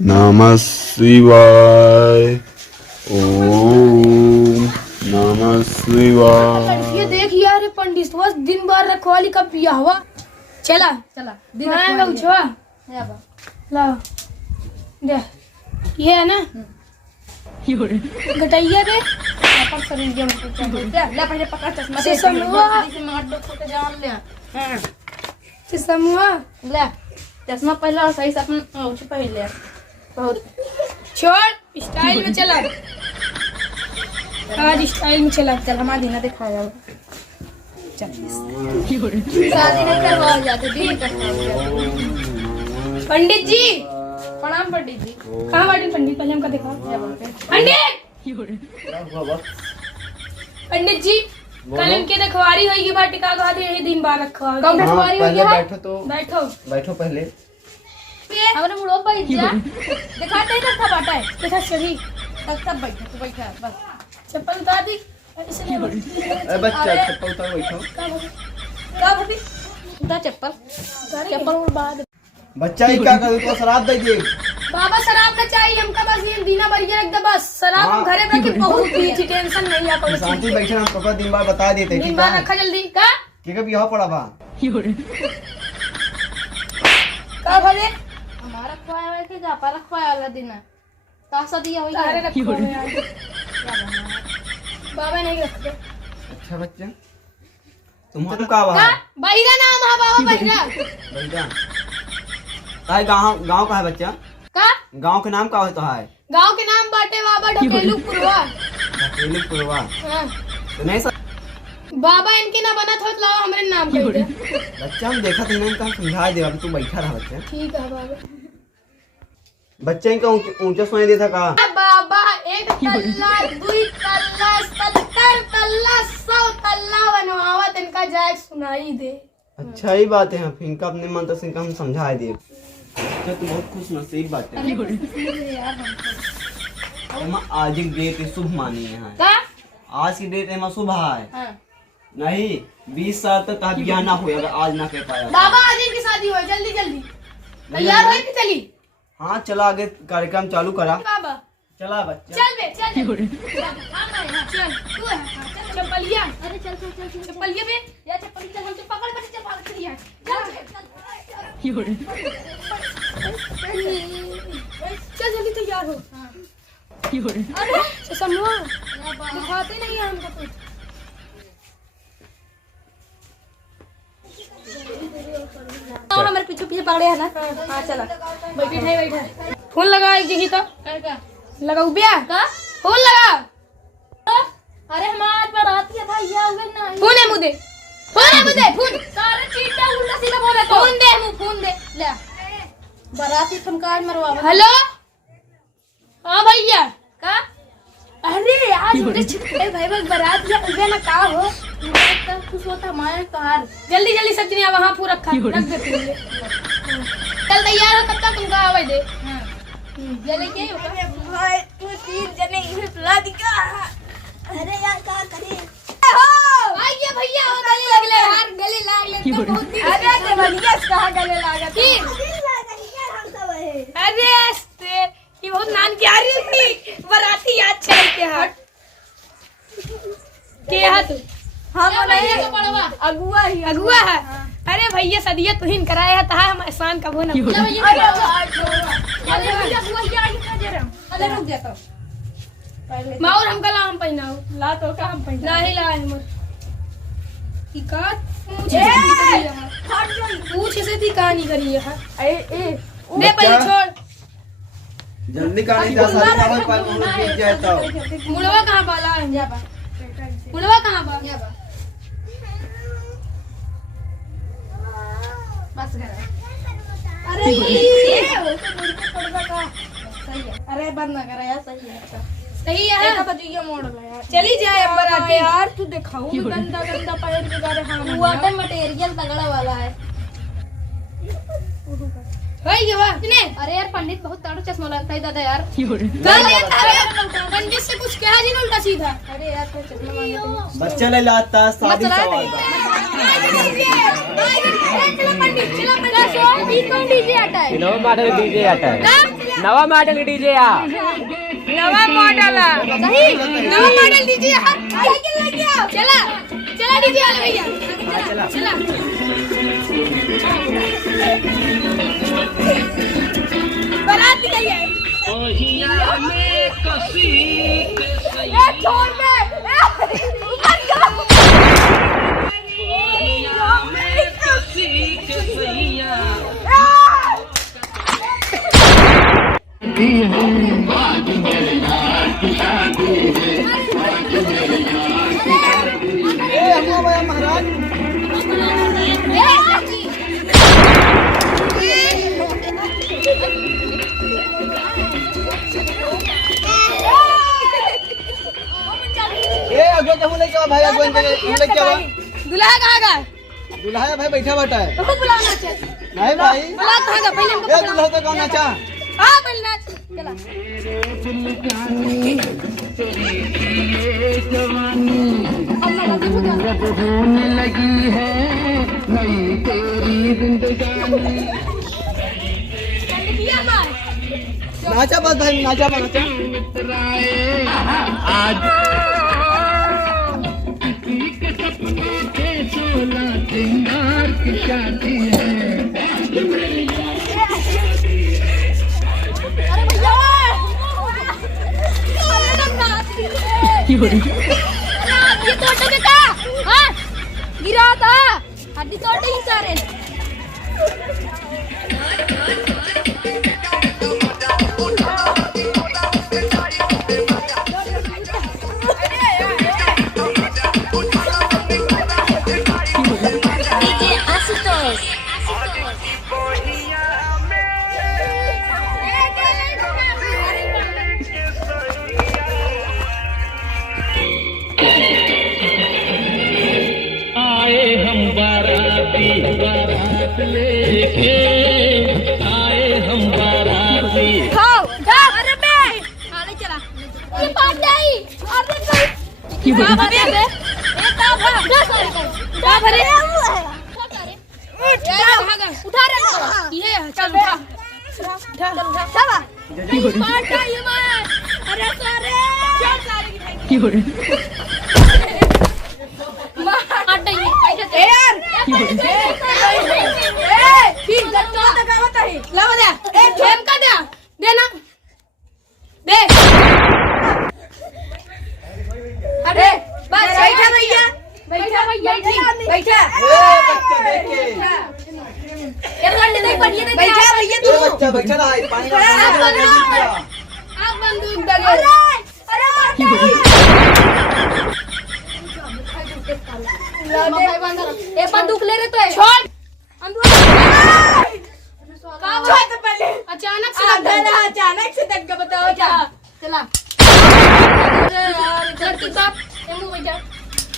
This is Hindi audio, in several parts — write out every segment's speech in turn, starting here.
नमः शिवाय। ओम नमः शिवाय। ये देख यार पंडित बस दिन भर रखवाली का पिया हुआ। चला चला दिन उछवा ला दे ये है ना गटैया दे पर शरीर के मुझे क्या ले पहले पकड़ चश्मा से समूह से मगर दो छोटे जान ले हां से समूह ले चश्मा पहले सही से अपन उठ पहले बहुत छोड़ स्टाइल में चला आज स्टाइल में चला चल हमारा दिन दिखाया चल शादी नहीं करवा जाते दिन करवा पंडित जी प्रणाम पंडित जी कहाँ बाटी पंडित पहले हमका दिखाओ पंडित पंडित जी कल इनके रखवारी होगी बाटी का कहा थे यही दिन बार रखवा कब रखवारी हो गया बैठो तो बैठो बैठो पहले। हमने मुड़ो पर जा दिखाते ही रखा बाटा है देखा सही तब बैठो तू बैठा बस चप्पल उतार दी ऐसे नहीं बोलती। अरे बच्चा चप्पल उतारो बैठो। का भाभी उतार चप्पल और बाद बच्चा ही क्या करूँ तो शराब दे दे। बाबा शराब का चाहिए हमका बस ये दीना भरिया रख दे बस शराब हम घरे में रखी बहुत पी थी टेंशन नहीं आ कोई शांति बैठे हम पापा दिन बार बता देते दिन ठीक बार है रखा जल्दी का कि कभी यहाँ पड़ा बा भाभी हमारा खोया हुआ के जापा रखवाया वाला दिन है तासा दिया हुई अरे रखो बाबा नहीं रखते अच्छा बच्चा तुम्हारा का बा बहिरा नाम है बाबा बहिरा बेटा ताई गांव का है बच्चा का गांव के नाम का होता है गांव के नाम बाटे बाबा ढकेलू पुरवा अकेले पुरवा हाँ। तो नहीं सर बाबा इनके ना बना था लाओ हमारे नाम कह दे बच्चा हम देखा था नहीं कहा समझा दे अभी तू बैठा रहा बच्चा ठीक है बाबा बच्चे का ऊंचा सुनाई देता का बाबा एक तल्ला दुई तल्ला 70 तल्ला 100 तल्ला बनवावत इनका जाए सुनाई दे अच्छा ही बात है इनका अपने मन तो इनका हम समझा दिए। अच्छा तू बहुत खुश नसीब बात है। हम आज की डेट शुभ मानी है का आज की डेट में शुभ है हां नहीं 20 साल तक का ब्याह ना हुआ अगर आज ना कह पाया बाबा आज इनकी शादी हो जल्दी जल्दी तैयार हो कि चली हाँ चला आगे कार्यक्रम चालू करा बाबा चला बच्चा चल बे चल तू है चप्पलिया अरे चल चल चल चल चप्पलिया बे या चप्पल चल हम पकड़ कर चल भाग चलिए चल जल्दी तैयार हो अरे समूह दिखाते नहीं है हमको कुछ और हमारे पीछे पीछे पकड़े है ना हां चला बैठा फोन लगा एक जगह तो का लगा उबिया का फोन लगा अरे हमारे पर आती है भाई या हुए ना फोन है मुझे फोन सारे चीटा उल्टा सीधा बोले तो फोन दे ले बराती ठमकार मरवा हेलो हाँ भैया का अरे आज उनके छिपके भाई बस बारात या उसे ना का हो कुछ होता हमारे कार जल्दी जल्दी सब जने वहां पूरा रख देते हैं चल तैयार हो तब तक तुमका आवे दे हां ये लेके होगा भाई तू 3 जने इसे बुला दिया अरे यार क्या करे हो आइए भैया हो गले लगले यार गले लाग ले तो बहुत दिन अरे तो भैया कहां गले लागा थी अरे अस्ते ये बहुत नान की आ रही थी बराती याद चल के हाथ के हाथ हां बोलिए का पड़वा अगुआ है अरे भैया सदिया तुहिन कराया है ता हम एहसान कबो ना भूला अरे भैया बुआ आई का दे रहा अरे रुक जा तो पहले माउर हम कला हम पहनाओ ला तो का हम पहना नहीं ला हमर की का पूछ से थी कहानी करी है ए दे पहले छोड़ जल्दी का नहीं था सारी खबर पर हम लोग पीछे जाए तो मुड़वा कहां बाला है जा बा मुड़वा कहां बा या बा बस कर अरे ये पड़वा का सही है अरे बंद ना कर यार सही है सही है का बजिया मोड़ ला यार चली जाए अब बराती यार तू दिखाऊं गंदा गंदा पहन के जा रहे हां वाटर मटेरियल तगड़ा वाला है होई गवा ने अरे यार पंडित बहुत तगड़ा चश्मा लगता है दादा यार पंडित से कुछ कहा जी ना उल्टा सीधा अरे यार कोई चश्मा मांगे बच्चा ले लाता शादी चला सवाल पंडित चला पंडित बीच में डीजे आता है डीजे आता है। नवा मॉडल डीजे या नवा मॉडल सही नवा मॉडल डीजे साइकिल लेके आओ चला चला डीजे वाले भैया चला चला बारात निकल गई ओहिया में कसी ए छोड़ दे ऊपर जाओ ओहिया में कसी के सैया महाराज अगो कहूँ लेके आओ भाई अगो लेके आओ दुल्हा कहाँ गया दुल्हा भाई बैठा बैठा है तो बुलाना चाहिए नहीं भाई बुला कहाँ गया पहले हमको ए दुल्हा का कौन नाचा हाँ पहले नाच चला होने लगी है नई तेरी जिंदगानी किया मार नाचा बस भाई नाचा नाचा मित्राए आज के सपनों के 16 सिंगार की शादी है अरे भैया ये तोड़ देता हाँ गिरा था हड्डी तोड़ दी सारे आए हम बाराती बारात लेके आए हम बाराती खाओ जा अरे बे आने चला ये पाट जाई अरे भाई की बोल बे बे ए का भा का भरे उठा रे ये चल उठा उठा चला पाट जाई मार अरे सारे क्या सारे की बोल मार दे ऐसे यार ए फिर लटका लगावत है लावा दे ए फेम का दे देना दे अरे बस बैठा भैया बैठा बैठा बच्चे देखे ये गंडे नहीं पड़ी नहीं बैठा भैया ए बच्चा बैठा रहा है पानी का आप बंदूक दे अरे ए बंदूक ले रहे तो है छोड़ पहले अचानक से धक्का बताओ क्या चला लड़की साहब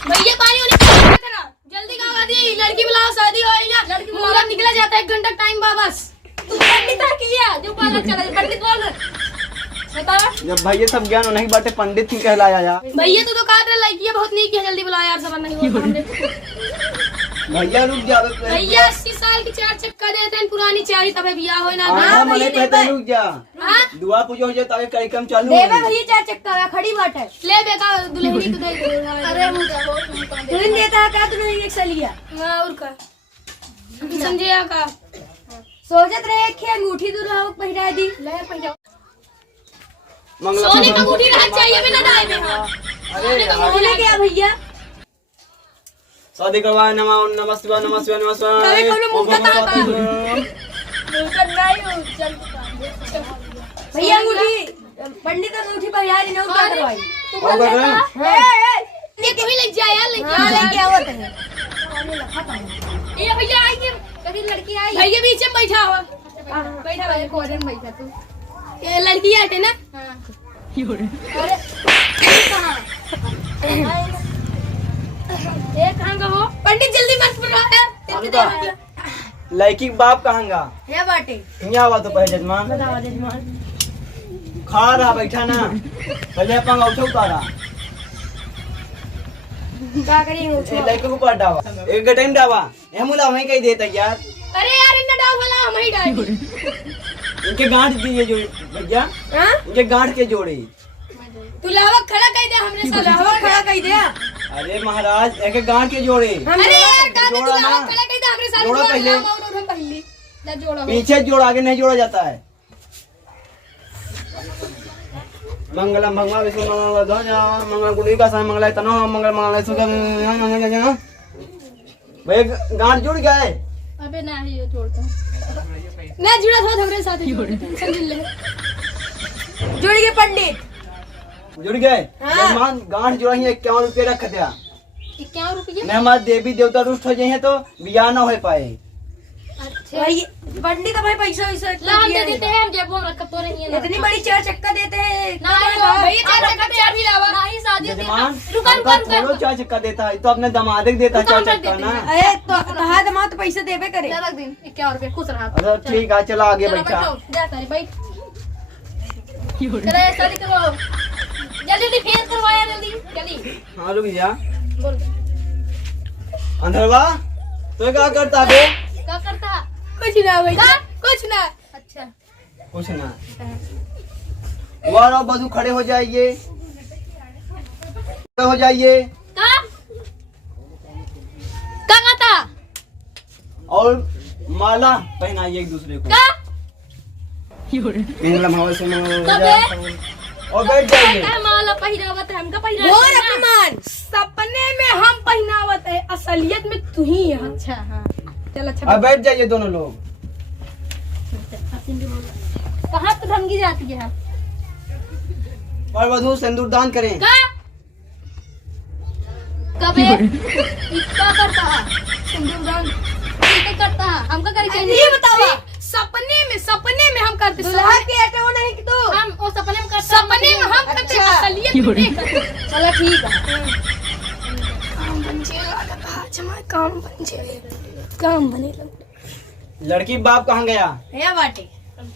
भैया पानी जल्दी कहा दी लड़की बुलाओ शादी हो या लड़की मुहूर्त निकला जाता है 1 घंटा टाइम वापस तू पंडित था किया जो पाला चला पंडित बोल बता जब भैया सब ज्ञान नहीं बाटे पंडित ही कहलाया यार भैया तू तो कहा था लड़की बहुत नहीं किया जल्दी बुला यार सब नहीं हुआ भैया रुक जा भैया 80 साल की 4 चक्का देते हैं पुरानी चारी तबे बियाह होए ना हां मने कहते रुक जा हां दुआ पूजा हो जाए तबे कार्यक्रम चालू देवे भैया 4 चक्का है खड़ी बात है ले बेटा दुल्हनी को दे अरे मुझे तुम देता है का तूने एक सा लिया हां और का समझिया का सोचत रहे कि अंगूठी दूल्हा को पहिरा दी ले पहिरा सोने का अंगूठी रख चाहिए बिना दाए में अरे बोले क्या भैया शादी करवा नमस्ते अरे कौन मुंह का भैया अंगूठी पंडित अंगूठी पहिरा दी ना क्या करवाई और कर रहे ये तू ही ले जा यार लेके आवत है ये भैया आएंगे कभी लड़की आई भैया बीच में बैठा हुआ बैठा भाई कोने में बैठा तू ये लड़की आटे ना हां अरे कहां ये कहां का हो पंडित जल्दी मत बुला है लड़की के बाप कहांगा ये बाटे यहाँ आवा तो पहले जजमान बताओ जजमान खा रहा बैठा ना पहले अपन उठो उतारा क्या करेंगे ए लड़के को पर डावा एक टाइम डावा ये मुला वहीं कहीं देता यार अरे यार इन्ना डाव वाला हम ही डाल इनके गांठ दिए जो भैया, हाँ? इनके गांठ के जोड़े। तू लावा खड़ा कर दे हमरे साथ लावा खड़ा कर दे। अरे महाराज एक गांठ के जोड़े। अरे यार का तू जोड़ा लावा ना। खड़ा कर दे हमरे साथ जोड़ो पहले। हम पहले ला जोड़ो पीछे जोड़, आगे नहीं जोड़ा जाता है। मंगलम भगवान विष्णु मंगल ध्वजा मंगल गुणी का साय मंगल तनो मंगल मंगल सुख भाई गांठ जुड़ गए। अबे ना ये जोड़ता ना जुड़ा था हमरे साथ टेंशन ले जुड़ गए पंडित। जुड़ गए। हाँ। मेहमान गांठ जुड़ा ही 51 रुपये रख दिया। 51 रुपये। मेहमान देवी देवता रुष्ट हो जाए तो बियाह ना हो पाए। अच्छा भाई पंडित भाई पैसा वैसा ला हम दे देते हैं, हम जेब में रख तो नहीं है इतनी बड़ी 4 चक्का देते हैं। ना भैया 4 चक्का चाबी लावा ना ही शादी यजमान रुका हमका रुका थोड़ो 4 चक्का देता है, तो अपने दमादे देता है 4 चक्का ना। अरे तो कहा दमा तो पैसे देबे करे। रख दिन 51 रुपये खुश रहा। अच्छा ठीक है, चला आगे चलो बैठा। बैठो जा सारे बैठ चलो शादी करो जल्दी जल्दी फेस करवाया जल्दी जल्दी हाँ रुक जा। बोल अंधरवा तो क्या करता बे? क्या करता कुछ ना भाई कुछ ना अच्छा कुछ ना। और बधू खड़े हो जाइए, हो जाइए। का कहता और माला पहनाइए एक दूसरे को। का मंगलम हवस मंगल कबे? और बैठ जाइए। का माला पहिरावत है हमका और पहिरावत अपमान सपने में हम पहिनावत है, असलियत में तू ही है। अच्छा हाँ चल अच्छा अब बैठ जाइए दोनों लोग। कहाँ तो ढंगी जाती है और वधू सिंदूर दान करें। का कबे इसका करता है सिंदूर दान किसका करता है हमका करके ये बतावा। सपने में हम करते दुल्हा के अटे वो नहीं कि तू। हम वो सपने में करते सपने में हम करते अच्छा। असलियत में नहीं करते। चलो ठीक है। काम बने लड़की बाप कहाँ गया? है बाटे।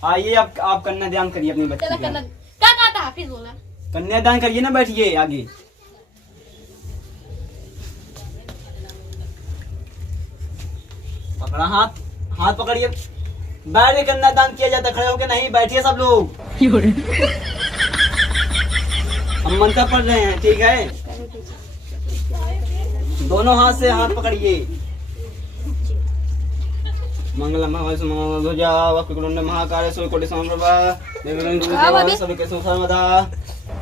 आइए आप कन्यादान करिए अपनी बच्ची चला का। करना क्या कहता हाफिज बोला कन्यादान करिए ना, बैठिए आगे। पकड़ा हाथ, हाथ पकड़िए। बैठ के कन्यादान किया जाता, खड़े होके नहीं। बैठिए सब लोग। हम मंत्र पढ़ रहे हैं, ठीक है? दोनों हाथ से हाथ पकड़िए। मंगलम मंगल ध्वजा वक्रतुंड महाकाय सूर्यकोटि समप्रभा सबके सर्वदा।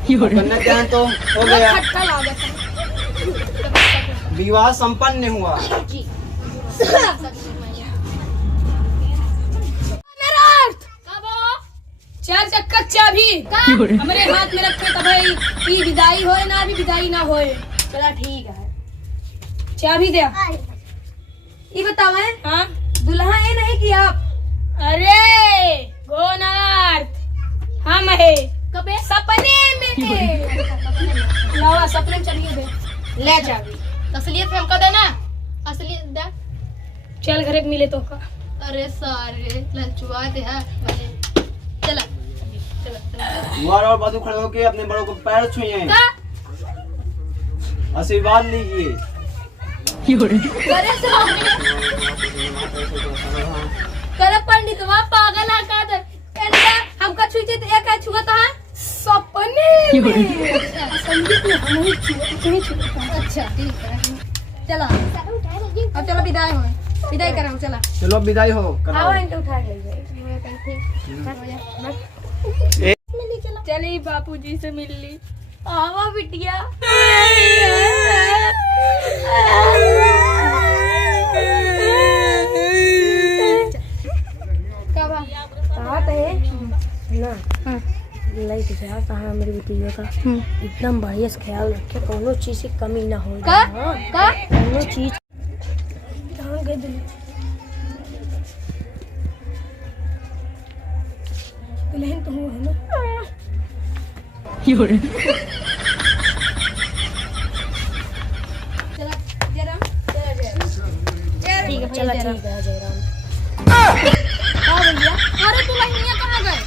कन्यादान तो हो गया, विवाह संपन्न हुआ। चार चक्का चाबी हमारे हाथ में रखे तो भाई विदाई होए ना अभी विदाई ना होए। चला ठीक है चाबी दे। ये बताओ है हाँ दुल्हा ये नहीं कि आप। अरे गोनार्थ हम है कबे सपने में लावा सपने में चलिए दे ले चाबी असलियत में हमका देना असलियत दे चल घरे मिले तो का। अरे सारे लंचुआ दे है चला चला और बधू खड़े होके अपने बड़ों को पैर छुइए, आशीर्वाद लीजिए। करे पंडित वहाँ पागल है का दे हमका छुईते तो एक छुआ था सपने में। संगीत में हम ही छुआ अच्छा ठीक है चला अब चलो विदाई हो विदाई कराओ चला चलो विदाई हो आओ कराओ। इनके उठा ले जाए। चली बापूजी से मिल ली आवा बिटिया। कहा है ना लाइट जा कहा मेरी बेटियों का एकदम बढ़िया से ख्याल रखे, कोनो चीज की कमी ना हो। का कोनो चीज कहाँ गए दिल्ली दुल्हन तो हुआ है ना चला जयराम ठीक है चला ठीक है जयराम। हाँ भैया अरे तू लहनिया कहाँ गए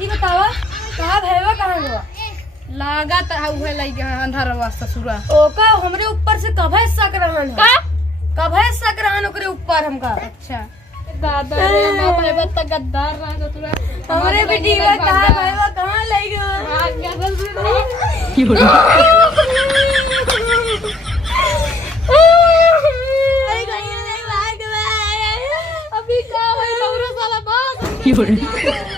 ये बतावा कहा भैया कहाँ गया? लागा तो है लई गया अंधारवा ससुरा ओका हमरे ऊपर से कभे शक रहन है। का कभे शक रहन ओकरे ऊपर हमका। अच्छा दादा रे ना भाई बत्ता गद्दार रहा तो तुला हमारे बेटी में कहां भाई वो कहां ले गयो भाग गया बस अरे कहीं नहीं भाग गया अभी क्या है तौरा साला बात